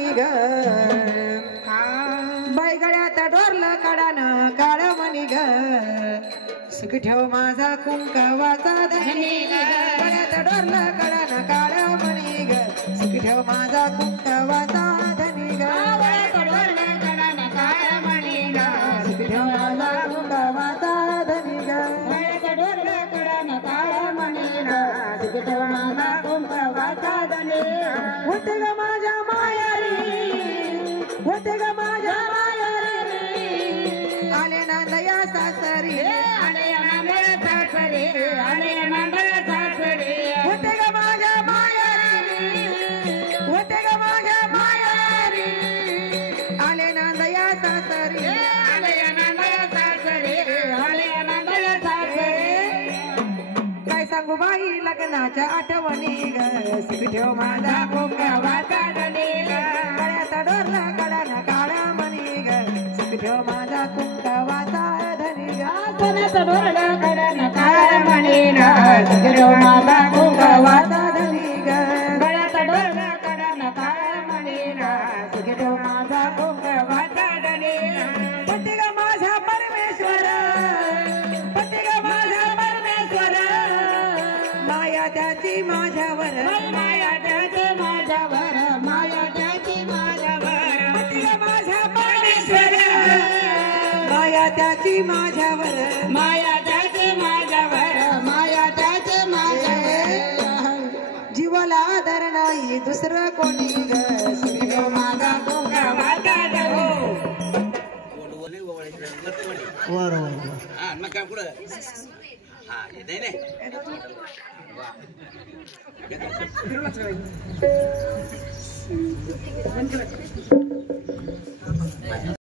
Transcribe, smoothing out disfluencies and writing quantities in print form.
मणी ग बाई गळ्यात डोरलं कडानं काळ मणी ग सुख ठेव माझा कुंकवाचा धनी गळ्यात डोरलं कडानं काळ मणी ग सुख ठेव माझा कुंकवाचा धनी ग गळ्यात डोरलं कडानं काळ मणी ग सुख ठेव माझा कुंकवाचा धनी ग गळ्यात डोरलं कडानं काळ मणी ग सुख ठेव माझा कुंकवाचा धनी होते ग माझ्या मायारी होते ग माझ्या मायारी आले नांदया सासरी आले नांदया सासरी आले नांदया सासरी होते ग माझ्या मायारी होते ग माझ्या मायारी आले नांदया सासरी आले नांदया सासरी आले नांदया सासरी काय सांगू बाई लग्नाच्या आठवणी ग सुख ठेव माझा कुंकवाचा धनी ग गळ्यात डोरला कडानं काळा मणी ग सुख ठेव माझा कुंकवाचा धनी ग गळ्यात डोरला कडानं काळा मणी ग सुख ठेव माझा कुंकवाचा धनी ग गळ्यात डोरला कडानं काळा मणी ग सुख ठेव माझा कुंकवाचा धनी पती ग माझा परमेश्वर पती ग माझा परमेश्वर माया त्याची माझ्यावर माया त्याची माझ्यावर माया त्याची माझ्यावर पती ग माझा परमेश्वर माया त्याची माझ्यावर माया त्याची माझ्यावर माया त्याची माझ्यावर जीवाला आदर नाही दुसरं कोणी ग सुख ठेव माझा कुंकवाचा धनी वर हा मग काय पुढे हा येते ना